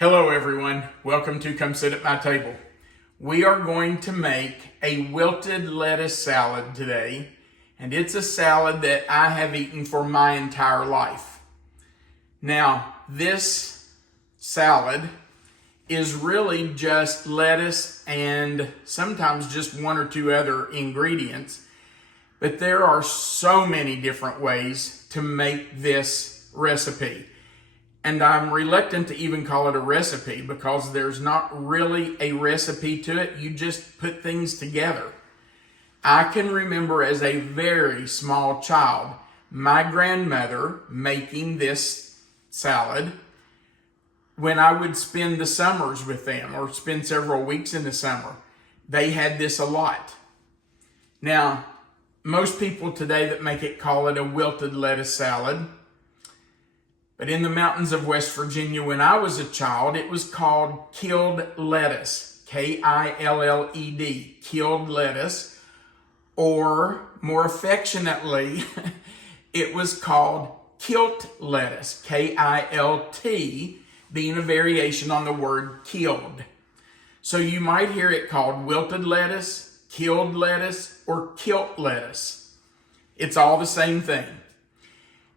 Hello everyone, welcome to Come Sit at My Table. We are going to make a wilted lettuce salad today, and it's a salad that I have eaten for my entire life. Now, this salad is really just lettuce and sometimes just one or two other ingredients, but there are so many different ways to make this recipe. And I'm reluctant to even call it a recipe because there's not really a recipe to it. You just put things together. I can remember as a very small child, my grandmother making this salad when I would spend the summers with them or spend several weeks in the summer. They had this a lot. Now, most people today that make it call it a wilted lettuce salad. But in the mountains of West Virginia, when I was a child, it was called killed lettuce, K-I-L-L-E-D, killed lettuce, or more affectionately, it was called kilt lettuce, K-I-L-T, being a variation on the word killed. So you might hear it called wilted lettuce, killed lettuce, or kilt lettuce. It's all the same thing.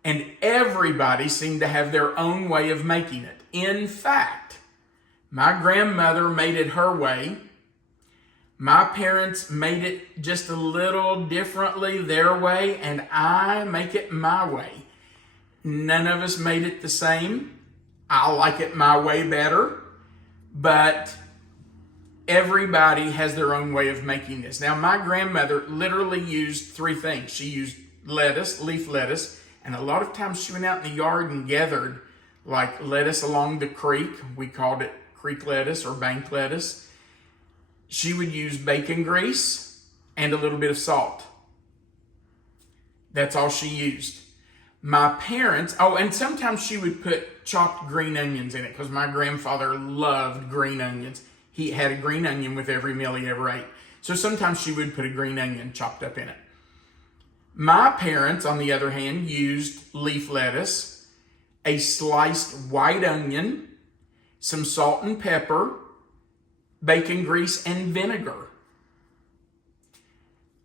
And everybody seemed to have their own way of making it. In fact, my grandmother made it her way. My parents made it just a little differently their way, and I make it my way. None of us made it the same. I like it my way better, but everybody has their own way of making this. Now, my grandmother literally used three things. She used lettuce, leaf lettuce, and a lot of times she went out in the yard and gathered like lettuce along the creek. We called it creek lettuce or bank lettuce. She would use bacon grease and a little bit of salt. That's all she used. My parents, and sometimes she would put chopped green onions in it because my grandfather loved green onions. He had a green onion with every meal he ever ate. So sometimes she would put a green onion chopped up in it. My parents, on the other hand, used leaf lettuce, a sliced white onion, some salt and pepper, bacon grease, and vinegar.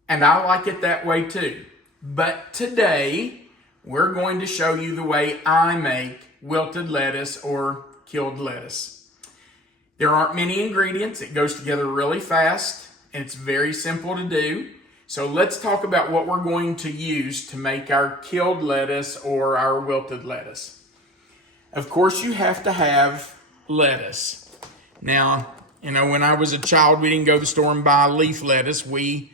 And I like it that way too. But today, we're going to show you the way I make wilted lettuce or killed lettuce. There aren't many ingredients. It goes together really fast, and it's very simple to do. So let's talk about what we're going to use to make our killed lettuce or our wilted lettuce. Of course, you have to have lettuce. Now, when I was a child, we didn't go to the store and buy leaf lettuce. We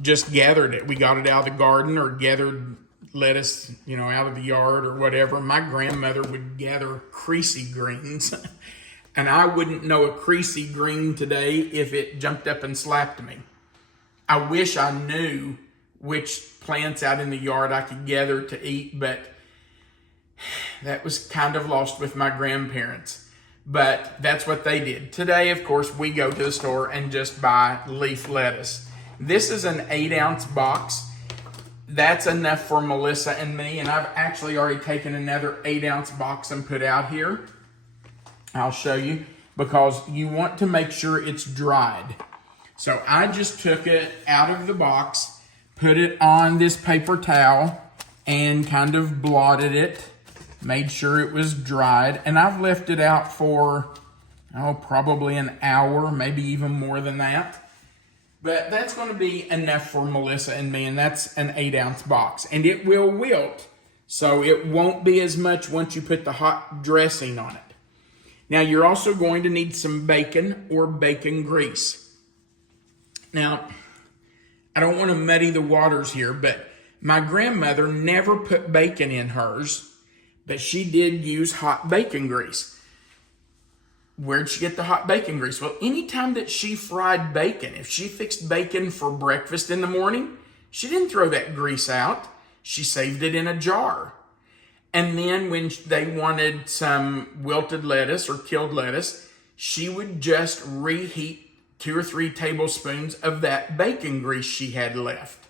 just gathered it. We got it out of the garden or gathered lettuce, out of the yard or whatever. My grandmother would gather creasy greens. And I wouldn't know a creasy green today if it jumped up and slapped me. I wish I knew which plants out in the yard I could gather to eat, but that was kind of lost with my grandparents. But that's what they did. Today, of course, we go to the store and just buy leaf lettuce. This is an 8-ounce box. That's enough for Melissa and me, and I've actually already taken another 8-ounce box and put out here. I'll show you, because you want to make sure it's dried. So I just took it out of the box, put it on this paper towel, and kind of blotted it, made sure it was dried. And I've left it out for, probably an hour, maybe even more than that. But that's going to be enough for Melissa and me, and that's an 8-ounce box. And it will wilt, so it won't be as much once you put the hot dressing on it. Now, you're also going to need some bacon or bacon grease. Now, I don't want to muddy the waters here, but my grandmother never put bacon in hers, but she did use hot bacon grease. Where'd she get the hot bacon grease? Well, anytime that she fried bacon, if she fixed bacon for breakfast in the morning, she didn't throw that grease out. She saved it in a jar. And then when they wanted some wilted lettuce or killed lettuce, she would just reheat 2 or 3 tablespoons of that bacon grease she had left.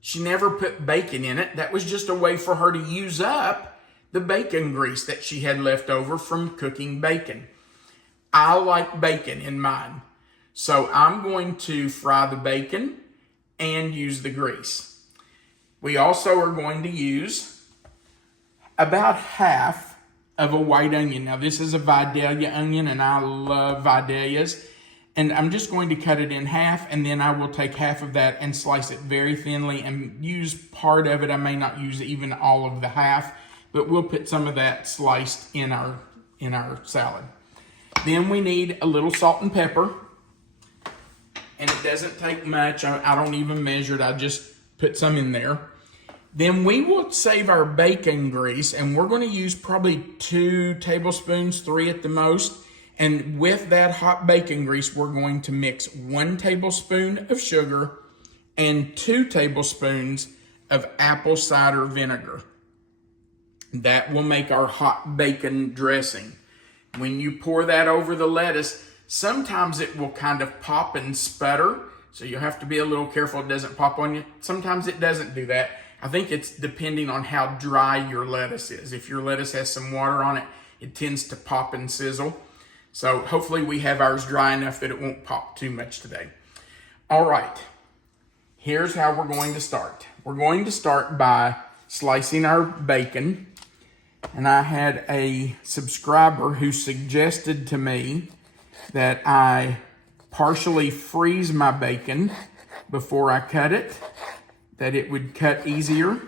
She never put bacon in it. That was just a way for her to use up the bacon grease that she had left over from cooking bacon. I like bacon in mine, so I'm going to fry the bacon and use the grease. We also are going to use about half of a white onion. Now this is a Vidalia onion and I love Vidalias. And I'm just going to cut it in half, and then I will take half of that and slice it very thinly and use part of it. I may not use even all of the half, but we'll put some of that sliced in our salad. Then we need a little salt and pepper, and it doesn't take much. I don't even measure it. I just put some in there. Then we will save our bacon grease, and we're going to use probably 2 tablespoons, 3 at the most. And with that hot bacon grease, we're going to mix 1 tablespoon of sugar and 2 tablespoons of apple cider vinegar. That will make our hot bacon dressing. When you pour that over the lettuce, sometimes it will kind of pop and sputter, so you'll have to be a little careful it doesn't pop on you. Sometimes it doesn't do that. I think it's depending on how dry your lettuce is. If your lettuce has some water on it, it tends to pop and sizzle. So hopefully we have ours dry enough that it won't pop too much today. All right, here's how we're going to start. We're going to start by slicing our bacon. And I had a subscriber who suggested to me that I partially freeze my bacon before I cut it, that it would cut easier.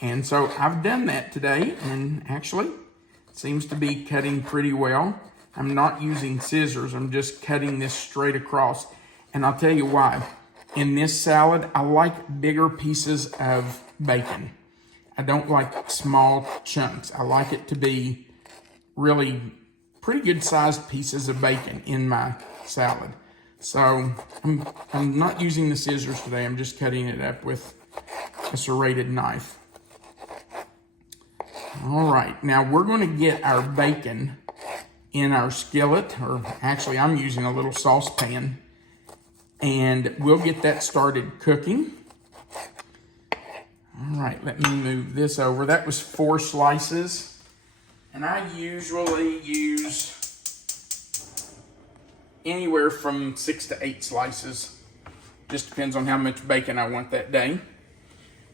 And so I've done that today, and actually it seems to be cutting pretty well. I'm not using scissors, I'm just cutting this straight across. And I'll tell you why. In this salad, I like bigger pieces of bacon. I don't like small chunks. I like it to be really pretty good sized pieces of bacon in my salad. So I'm not using the scissors today, I'm just cutting it up with a serrated knife. All right, now we're gonna get our bacon in our skillet, or actually I'm using a little saucepan, and we'll get that started cooking. All right, let me move this over. That was 4 slices, and I usually use anywhere from 6 to 8 slices. Just depends on how much bacon I want that day.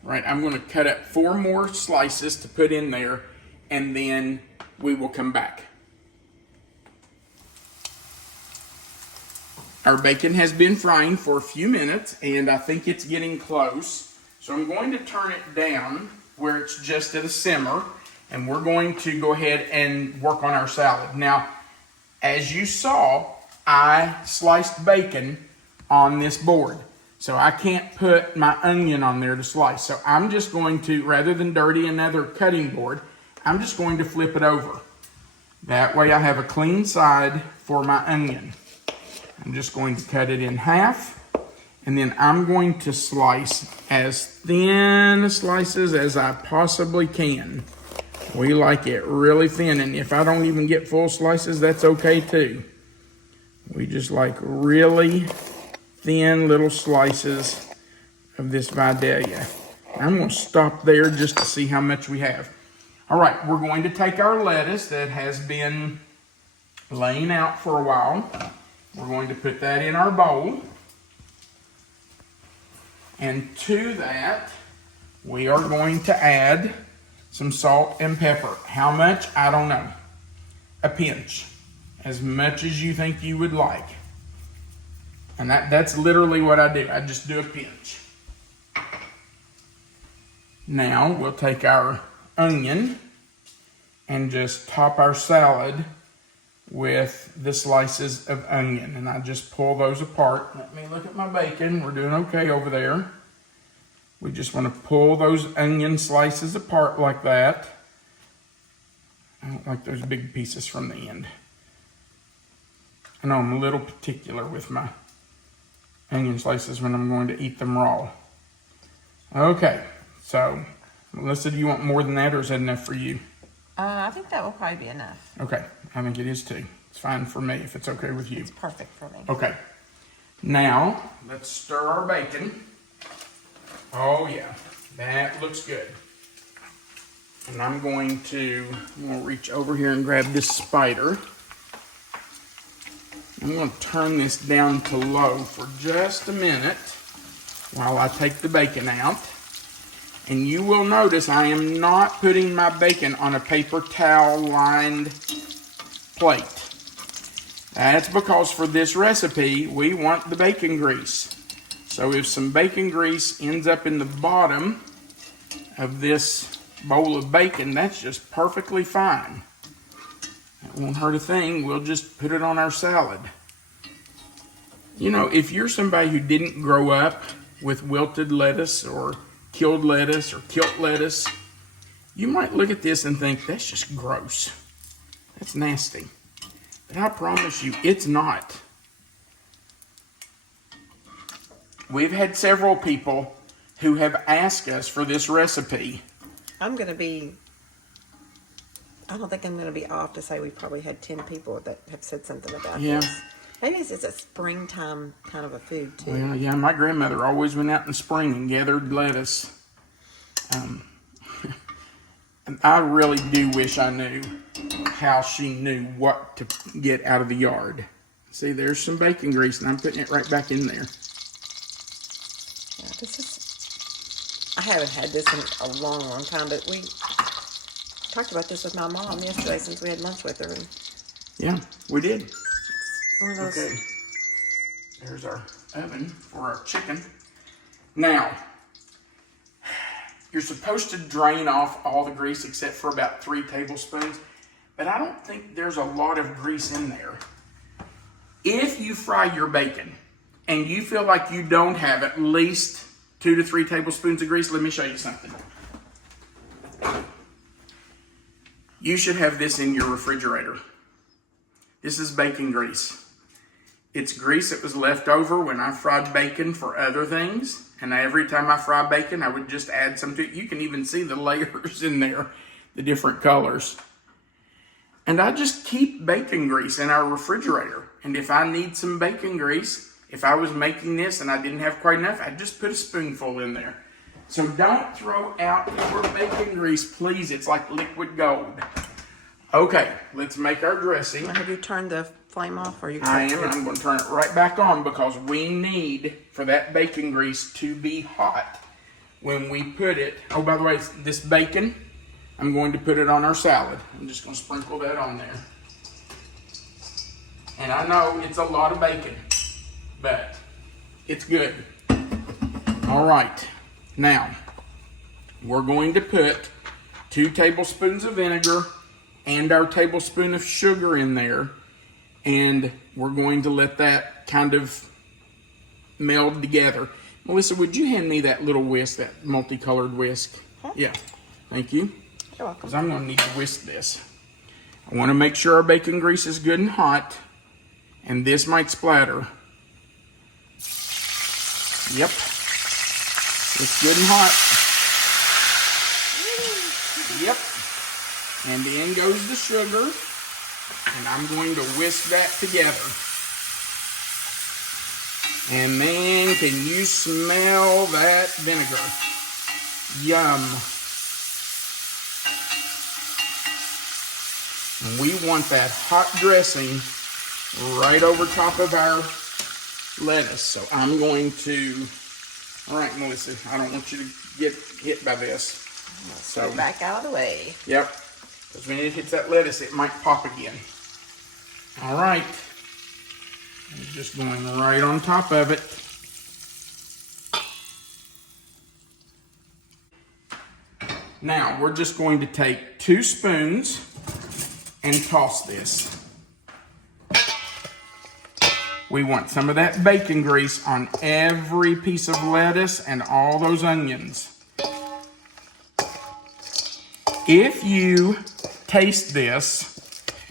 All right, I'm gonna cut up 4 more slices to put in there, and then we will come back. Our bacon has been frying for a few minutes, and I think it's getting close. So I'm going to turn it down where it's just at a simmer, and we're going to go ahead and work on our salad. Now, as you saw, I sliced bacon on this board. So I can't put my onion on there to slice. So I'm just going to, rather than dirty another cutting board, I'm just going to flip it over. That way I have a clean side for my onion. I'm just going to cut it in half, and then I'm going to slice as thin slices as I possibly can. We like it really thin, and if I don't even get full slices, that's okay too. We just like really thin little slices of this Vidalia. I'm going to stop there just to see how much we have. All right, we're going to take our lettuce that has been laying out for a while. We're going to put that in our bowl. And to that, we are going to add some salt and pepper. How much? I don't know. A pinch. As much as you think you would like. And that's literally what I do. I just do a pinch. Now, we'll take our onion and just top our salad with the slices of onion, and I just pull those apart. Let me look at my bacon. We're doing okay over there. We just want to pull those onion slices apart like that. I don't like those big pieces from the end. I know I'm a little particular with my onion slices when I'm going to eat them raw. Okay, so Melissa, do you want more than that, or is that enough for you? I think that will probably be enough. Okay, I think it is too. It's fine for me if it's okay with you. It's perfect for me. Okay, now let's stir our bacon. Oh yeah, that looks good. And I'm going to reach over here and grab this spider. I'm going to turn this down to low for just a minute while I take the bacon out. And you will notice I am not putting my bacon on a paper towel lined plate. That's because for this recipe, we want the bacon grease. So if some bacon grease ends up in the bottom of this bowl of bacon, that's just perfectly fine. It won't hurt a thing. We'll just put it on our salad. You know, if you're somebody who didn't grow up with wilted lettuce or Kilt lettuce or Kilt lettuce, you might look at this and think, that's just gross. That's nasty. But I promise you, it's not. We've had several people who have asked us for this recipe. I don't think I'm going to be off to say we probably had 10 people that have said something about this. Maybe it's just a springtime kind of a food too. Well, yeah, my grandmother always went out in the spring and gathered lettuce. And I really do wish I knew how she knew what to get out of the yard. See, there's some bacon grease, and I'm putting it right back in there. Yeah, I haven't had this in a long, long time, but we talked about this with my mom yesterday since we had lunch with her. And yeah, we did. Okay, there's our oven for our chicken. Now, you're supposed to drain off all the grease except for about 3 tablespoons, but I don't think there's a lot of grease in there. If you fry your bacon and you feel like you don't have at least 2 to 3 tablespoons of grease, let me show you something. You should have this in your refrigerator. This is bacon grease. It's grease that was left over when I fried bacon for other things. And every time I fry bacon, I would just add some to it. You can even see the layers in there, the different colors. And I just keep bacon grease in our refrigerator. And if I need some bacon grease, if I was making this and I didn't have quite enough, I'd just put a spoonful in there. So don't throw out your bacon grease, please. It's like liquid gold. Okay, let's make our dressing. have you turned the flame off? Or you? I am. I'm going to turn it right back on because we need for that bacon grease to be hot when we put it. Oh, by the way, this bacon, I'm going to put it on our salad. I'm just going to sprinkle that on there. And I know it's a lot of bacon, but it's good. All right. Now, we're going to put 2 tablespoons of vinegar and our tablespoon of sugar in there. And we're going to let that kind of meld together. Melissa, would you hand me that little whisk, that multicolored whisk? Huh? Yeah, thank you. You're welcome. Because I'm going to need to whisk this. I want to make sure our bacon grease is good and hot. And this might splatter. Yep. It's good and hot. Yep. And in goes the sugar. And I'm going to whisk that together. And man, can you smell that vinegar? Yum. And we want that hot dressing right over top of our lettuce. So I'm going to, all right, Melissa, I don't want you to get hit by this. So back out of the way. Yep. Because when it hits that lettuce, it might pop again. All right. I'm just going right on top of it. Now, we're just going to take 2 spoons and toss this. We want some of that bacon grease on every piece of lettuce and all those onions. If you taste this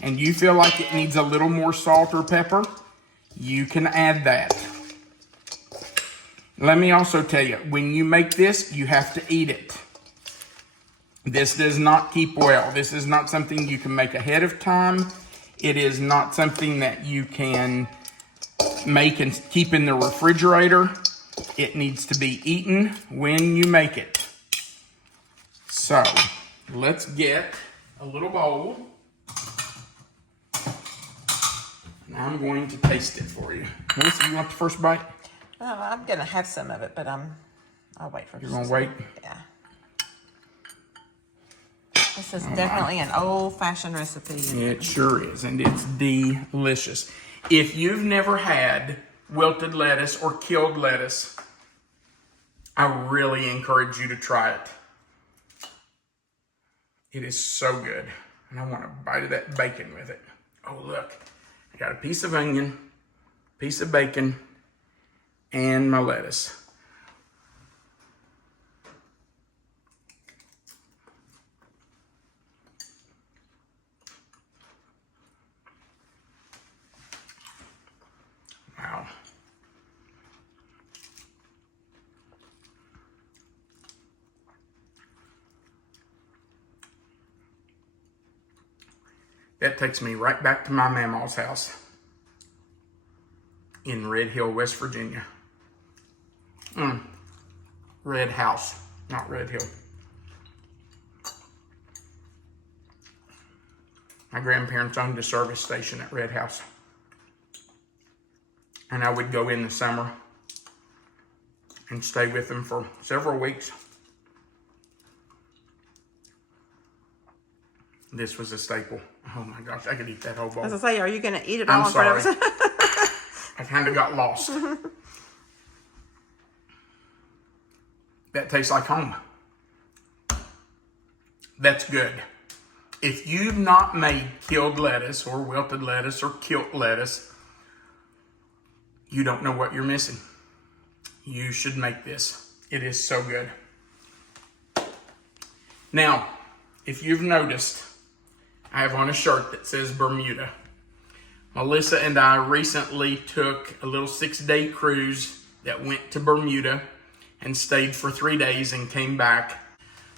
and you feel like it needs a little more salt or pepper, you can add that. Let me also tell you, when you make this, you have to eat it. This does not keep well. This is not something you can make ahead of time. It is not something that you can make and keep in the refrigerator. It needs to be eaten when you make it. So, let's get a little bowl. And I'm going to taste it for you. Melissa, you want the first bite? I'm going to have some of it, but I'll wait for You're going to wait? Yeah. This is definitely an old-fashioned recipe. It sure is, and it's delicious. If you've never had wilted lettuce or killed lettuce, I really encourage you to try it. It is so good. And I want a bite of that bacon with it. Oh, look. I got a piece of onion, piece of bacon, and my lettuce. Wow. That takes me right back to my mama's house in Red Hill, West Virginia. Red House, not Red Hill. My grandparents owned a service station at Red House. And I would go in the summer and stay with them for several weeks. This was a staple. Oh my gosh, I could eat that whole bowl. As I say, are you going to eat it all I'm in front sorry. of us? I kind of got lost. That tastes like home. That's good. If you've not made killed lettuce or wilted lettuce or kilt lettuce, you don't know what you're missing. You should make this. It is so good. Now, if you've noticed, I have on a shirt that says Bermuda. Melissa and I recently took a little 6-day cruise that went to Bermuda and stayed for 3 days and came back.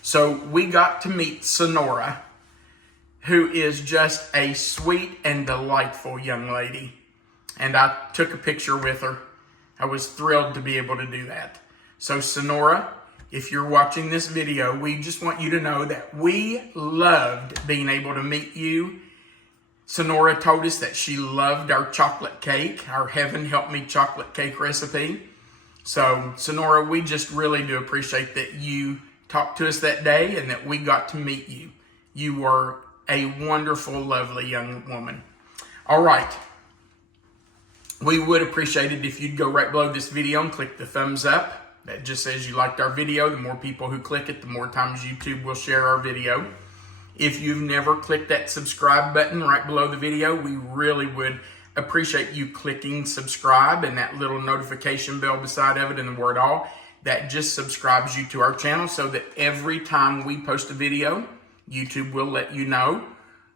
So we got to meet Sonora, who is just a sweet and delightful young lady. And I took a picture with her. I was thrilled to be able to do that. So Sonora, if you're watching this video, we just want you to know that we loved being able to meet you. Sonora told us that she loved our chocolate cake, our Heaven Help Me chocolate cake recipe. So Sonora, we just really do appreciate that you talked to us that day and that we got to meet you. You were a wonderful, lovely young woman. All right. We would appreciate it if you'd go right below this video and click the thumbs up. That just says you liked our video. The more people who click it, the more times YouTube will share our video. If you've never clicked that subscribe button right below the video, we really would appreciate you clicking subscribe and that little notification bell beside of it and the word all. That just subscribes you to our channel so that every time we post a video, YouTube will let you know.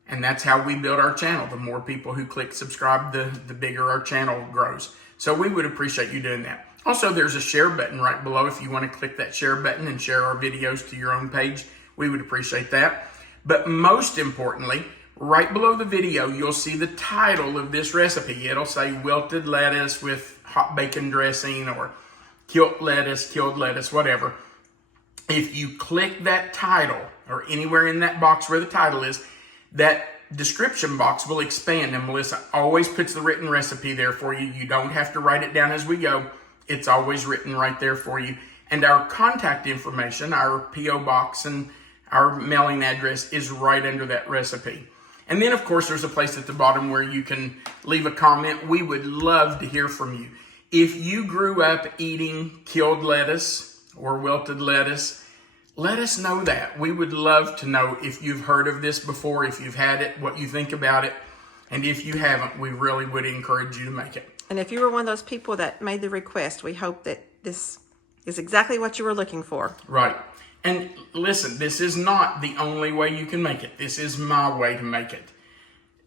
And that's how we build our channel. The more people who click subscribe, the bigger our channel grows. So we would appreciate you doing that. Also, there's a share button right below. If you want to click that share button and share our videos to your own page, we would appreciate that. But most importantly, right below the video, you'll see the title of this recipe. It'll say wilted lettuce with hot bacon dressing or kilt lettuce, killed lettuce, whatever. If you click that title or anywhere in that box where the title is, that description box will expand, and Melissa always puts the written recipe there for you. You don't have to write it down as we go. It's always written right there for you. And our contact information, our P.O. box and our mailing address is right under that recipe. And then, of course, there's a place at the bottom where you can leave a comment. We would love to hear from you. If you grew up eating killed lettuce or wilted lettuce, let us know that. We would love to know if you've heard of this before, if you've had it, what you think about it. And if you haven't, we really would encourage you to make it. And if you were one of those people that made the request, we hope that this is exactly what you were looking for. Right. And listen, this is not the only way you can make it. This is my way to make it.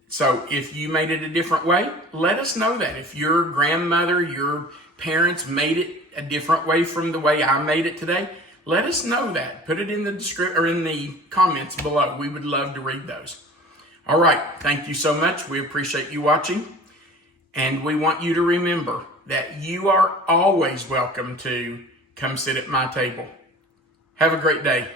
So if you made it a different way, let us know that. If your grandmother, your parents made it a different way from the way I made it today, let us know that. Put it in the description or in the comments below. We would love to read those. All right. Thank you so much. We appreciate you watching. And we want you to remember that you are always welcome to come sit at my table. Have a great day.